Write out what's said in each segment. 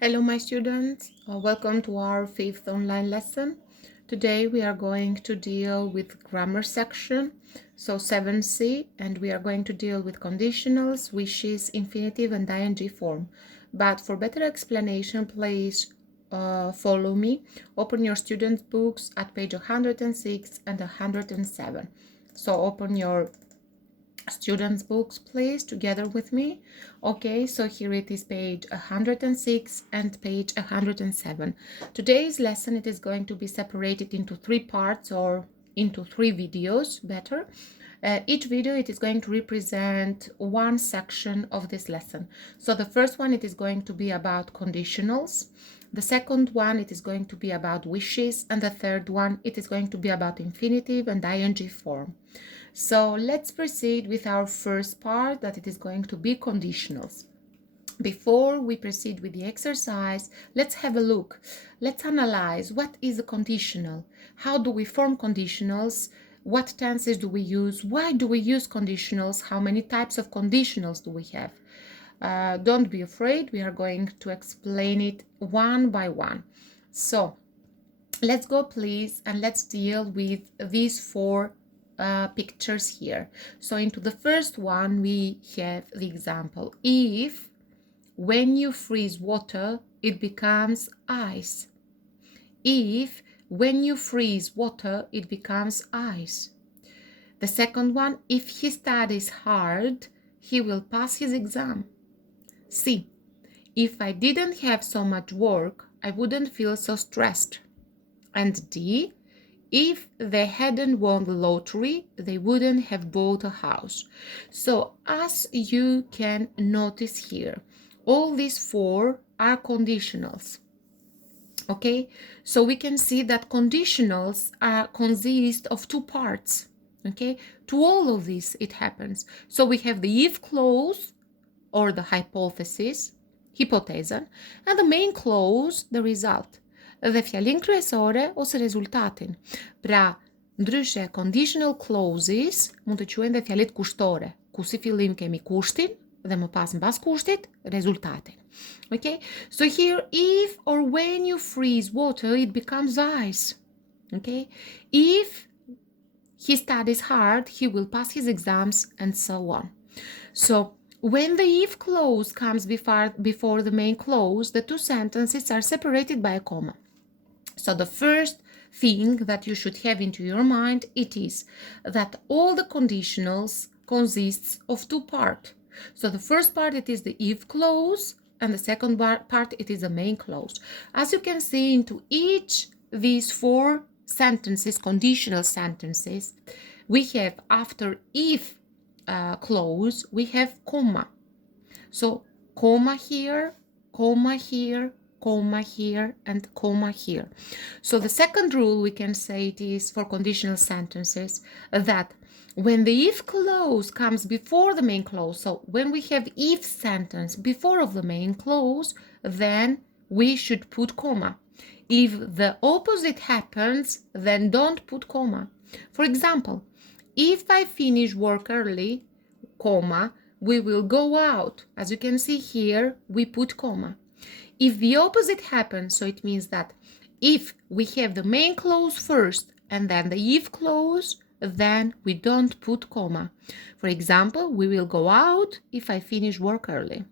Hello, my students. Welcome to our fifth online lesson. Today we are going to deal with grammar section, so 7C, and we are going to deal with conditionals, wishes, infinitive, and ing form. But for better explanation, please follow me. Open your students' books at page 106 and 107. So open your students books please together with me. Okay, so here it is page 106 and page 107. Today's lesson, it is going to be separated into three parts, or into three videos better. Each video, it is going to represent one section of this lesson. So the first one, it is going to be about conditionals. The second one, it is going to be about wishes, and the third one, it is going to be about infinitive and ing form. So let's proceed with our first part, that it is going to be conditionals. Before we proceed with the exercise, let's have a look. Let's analyze what is a conditional. How do we form conditionals? What tenses do we use? Why do we use conditionals? How many types of conditionals do we have? Don't be afraid. We are going to explain it one by one. So let's go, please, and let's deal with these four pictures here. So into the first one, we have the example. If, when you freeze water, it becomes ice. If, when you freeze water, it becomes ice. The second one, if he studies hard, he will pass his exam. C, if I didn't have so much work, I wouldn't feel so stressed. And D, if they hadn't won the lottery, they wouldn't have bought a house. So as you can notice here, all these four are conditionals. Okay, so we can see that conditionals consist of two parts. Okay, to all of this it happens. So we have the if clause, or the hypothesis, hypothesen, and the main clause, the result. Dhe fjalin kryesore ose rezultatin. Pra, ndryshe, conditional clauses mund të quhen dhe fjalit kushtore, ku si fillim kemi kushtin dhe më pas mbas kushtit rezultatin. Okay? So here, if or when you freeze water, it becomes ice. Okay? If he studies hard, he will pass his exams, and so on. So when the if clause comes before the main clause, the two sentences are separated by a comma. So the first thing that you should have into your mind, it is that all the conditionals consists of two parts. So the first part, it is the if clause, and the second part, it is the main clause. As you can see, into each these four sentences, conditional sentences, we have after if clause, we have comma. So comma here, comma here, comma here, and comma here. So the second rule, we can say it is for conditional sentences, that when the if clause comes before the main clause, so when we have if sentence before of the main clause, then we should put comma. If the opposite happens, then don't put comma. For example, if I finish work early, comma, we will go out. As you can see here, we put comma. If the opposite happens, so it means that if we have the main clause first and then the if clause, then we don't put comma. For example, we will go out if I finish work early.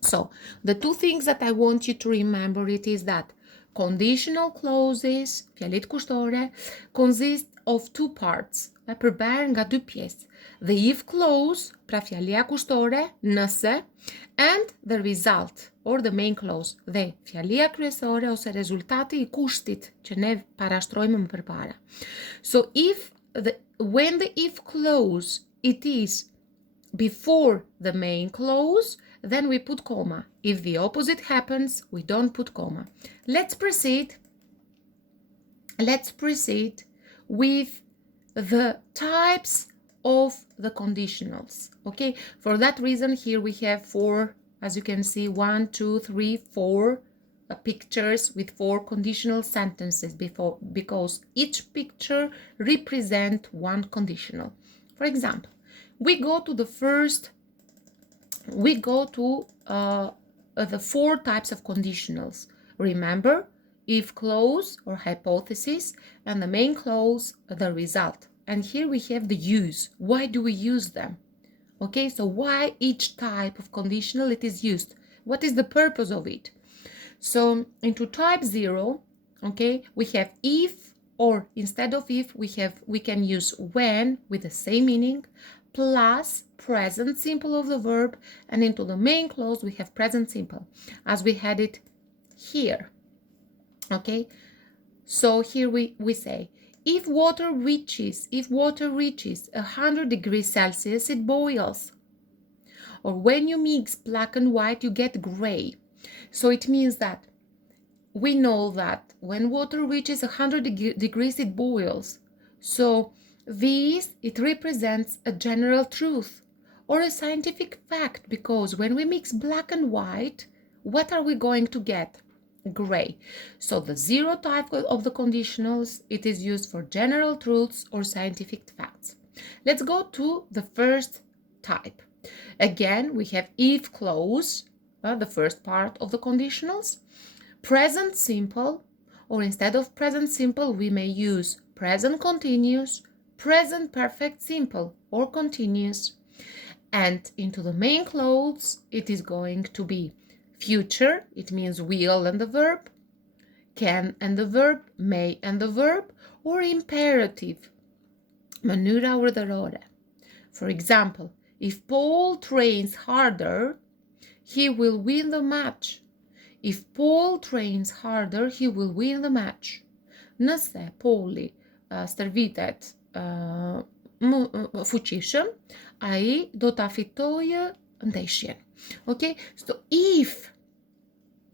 So the two things that I want you to remember, it is that conditional clauses, fjalit kushtore, consist of two parts, përbër nga dy pjesë. The if clause, pra fjalia kushtore, nëse, and the result, or the main clause, dhe fjalia kryesore ose rezultati I kushtit që ne parashtrojmë më përpara. So when the if clause, it is before the main clause, then we put comma. If the opposite happens, we don't put comma. Let's proceed with the types of the conditionals. Okay, for that reason, here we have four, as you can see, 1, 2, 3, 4 pictures with four conditional sentences because each picture represents one conditional. For example, we go to the four types of conditionals. Remember, if clause or hypothesis, and the main clause, the result. And here we have the use. Why do we use them? Okay, so why each type of conditional it is used? What is the purpose of it? So into type 0, okay, we have if, or instead of if, we can use when with the same meaning, plus present simple of the verb, and into the main clause we have present simple, as we had it here. Okay, so here we say, if water reaches 100 degrees Celsius, it boils. Or when you mix black and white, you get gray. So it means that we know that when water reaches 100 degrees, it boils. So this, it represents a general truth or a scientific fact, because when we mix black and white, what are we going to get? Gray. So the 0 type of the conditionals, it is used for general truths or scientific facts. Let's go to the first type. Again, we have if clause, the first part of the conditionals. Present simple, or instead of present simple, we may use present continuous, present perfect simple, or continuous. And into the main clause, it is going to be future, it means will and the verb, can and the verb, may and the verb, or imperative, manura ordinare. For example, if Paul trains harder, he will win the match. If Paul trains harder, he will win the match. Nëse Pauli stërvitet më fuqishëm, ai do ta fitojë ndeshjen. Okay, so if,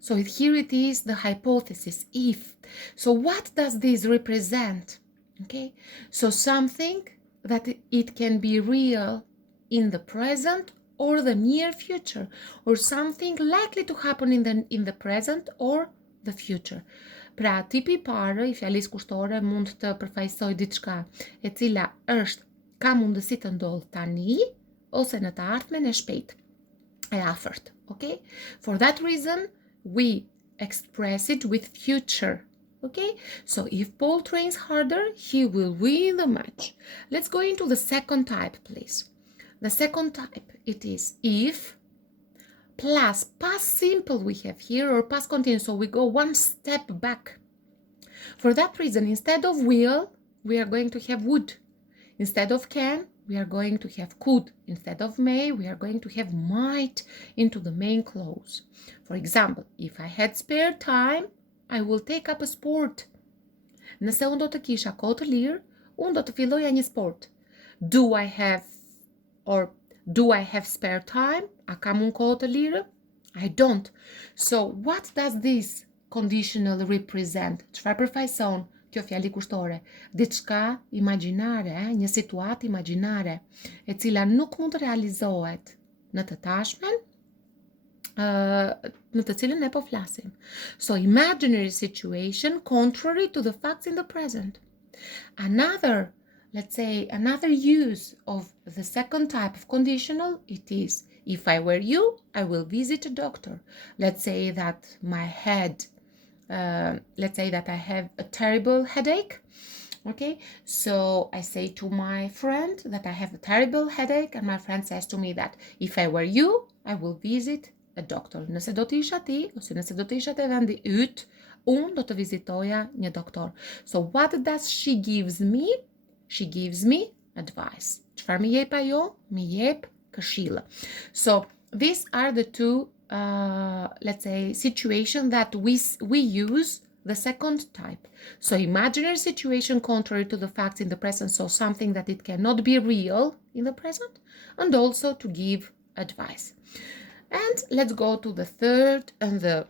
so here it is the hypothesis, if. So what does this represent? Okay, so something that it can be real in the present or the near future, or something likely to happen in the present or the future. Pra, tipi I parë I fjalisë kushtore mund të përfaqësojë diçka e cila është ka mundësi të ndodhë tani ose në të ardhmen e shpejt, e afërt. Okay? For that reason, we express it with future. Okay? So if Paul trains harder, he will win the match. Let's go into the second type, please. The second type, it is if plus past simple we have here, or past continuous, so we go one step back. For that reason, instead of will, we are going to have would. Instead of can, we are going to have could. Instead of may, we are going to have might into the main clause. For example, if I had spare time, I will take up a sport. Nëse unë do të kisha kohë të lirë, unë do të filloja një sport. Do I have spare time? A kam unë kohë të lirë? I don't. So what does this conditional represent? Çfarë përfaqëson kjo fjali kushtore? Diçka imagjinare, një situatë imagjinare, e cila nuk mund të realizohet në të tashmen, në të cilën ne po flasim. So imaginary situation contrary to the facts in the present. Another, let's say, another use of the second type of conditional, it is, if I were you, I will visit a doctor. Let's say that my head, let's say that I have a terrible headache. Okay, so I say to my friend that I have a terrible headache, and my friend says to me that if I were you, I will visit a doctor. Nëse do të isha ti, ose nëse do të isha te vendi yt, unë do të vizitoja një doktor. So what does she gives me? She gives me advice. Çfarë më jep ajo? Më jep këshilla. So these are the two, let's say, situations that we use the second type. So imaginary situation contrary to the facts in the present, so something that it cannot be real in the present, and also to give advice. And let's go to the third and the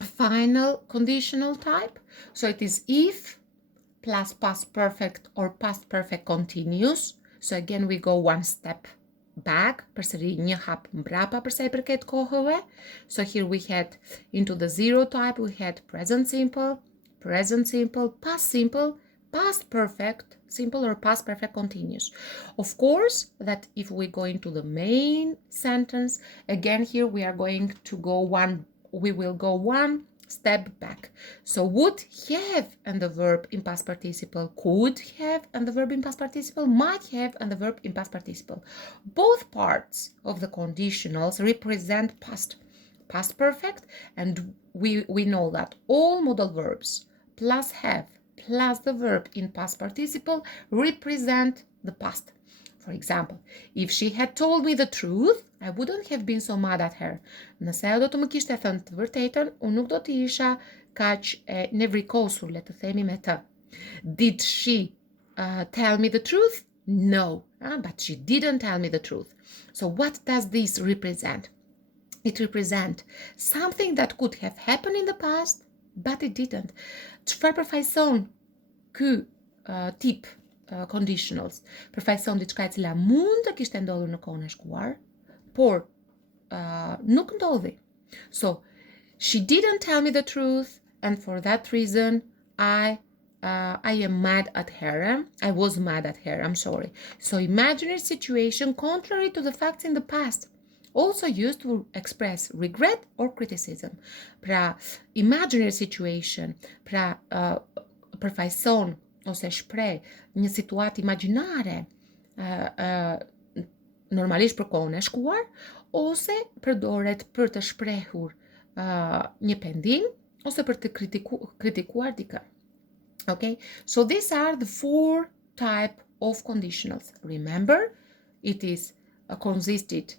final conditional type. So it is if plus past perfect or past perfect continuous. So again we go one step back, përsëri një hap mbrapa për sa I përket kohëve. So here we had into the zero type, we had present simple, past simple, past perfect, simple or past perfect continuous. Of course, that if we go into the main sentence, again here we are going to go one step back. So would have and the verb in past participle, could have and the verb in past participle, might have and the verb in past participle. Both parts of the conditionals represent past perfect, and we know that all modal verbs plus have plus the verb in past participle represent the past. For example, if she had told me the truth, I wouldn't have been so mad at her. Nëse ajo do të më kishte thënë të vërtetën, unë nuk do të isha kaq e nevrikosur, le të themi me të. Did she tell me the truth? No, but she didn't tell me the truth. So what does this represent? It represents something that could have happened in the past, but it didn't. Çfarë përfaqëson ky tip conditionals? Përfaqëson diçka e cila mund të kishte ndodhur në kohën e shkuar, por nuk ndodhi. So she didn't tell me the truth, and for that reason I am mad at her. I was mad at her, I'm sorry. So imaginary situation contrary to the facts in the past, also used to express regret or criticism. Pra imaginary situation, pra përfaqëson ose shpreh një situatë imagjinare normalisht për kohën e shkuar, ose përdoret për të shprehur një pendim ose për të kritikuar dikën. Okay, so these are the 4 type of conditionals. Remember, it is consisted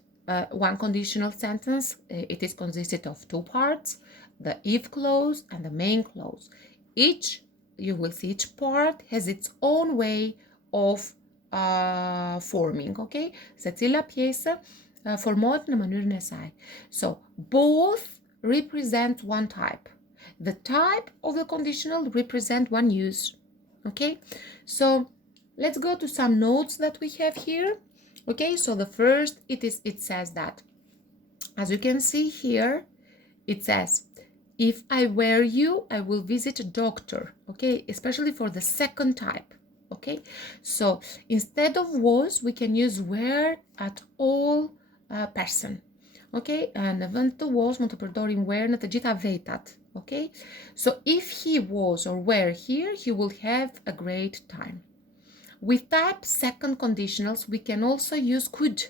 one conditional sentence. It is consisted of 2 parts: the if clause and the main clause. You will see each part has its own way of forming. Okay, secila pjesë formohet në mënyrën e saj. So both represent one type. The type of the conditional represent one use. Okay, so let's go to some notes that we have here. Okay, so the first, it says that, as you can see here, it says, if I were you, I will visit a doctor. Okay, especially for the second type. Okay, so instead of was, we can use were at all person. Okay, në vend të was mund të përdorim were në të gjitha vetat. Okay, so if he was or were here, he will have a great time. With type second conditionals, we can also use could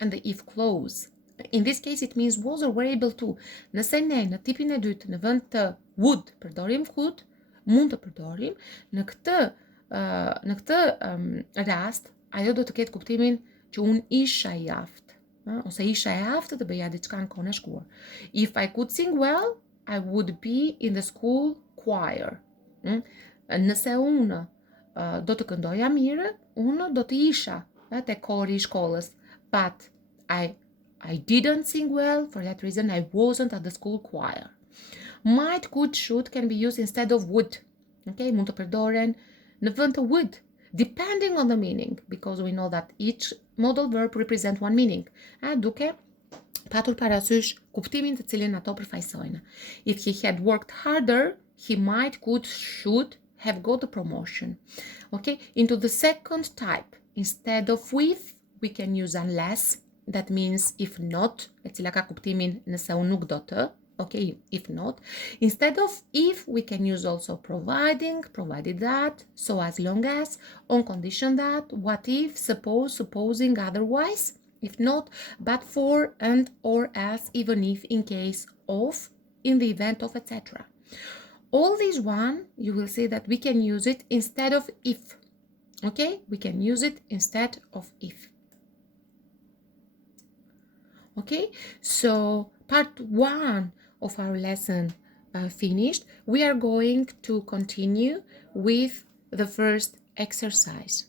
and the if clause. In this case, it means was or were able to. Nëse ne në tipin e dytë në vend të would përdorim could, mund të përdorim, në këtë rast, ajo do të ketë kuptimin që unë isha i aftë, ose isha e aftë të bëja diçka në kohën e shkuar. If I could sing well, I would be in the school choir. Nëse unë do të këndoja mirë, unë do të isha te kori i shkollës. But I didn't sing well, for that reason I wasn't at the school choir. Might, could, should can be used instead of would. Okay, mund të përdoren në vend të would, depending on the meaning, because we know that each modal verb represent one meaning. Duke patur parasysh kuptimin të cilin ato përfaqësojnë. If he had worked harder, he might, could, should have got the promotion. Okay, into the second type, instead of with, we can use unless. That means if not, e cila ka kuptimin nëse unë nuk do të. Okay, if not. Instead of if, we can use also providing, provided that, so as long as, on condition that, what if, suppose, supposing, otherwise, if not, but for, and, or, as, even if, in case of, in the event of, etc. All these one, you will see that we can use it instead of if. Okay, we can use it instead of if. Okay, so part 1 of our lesson finished. We are going to continue with the first exercise.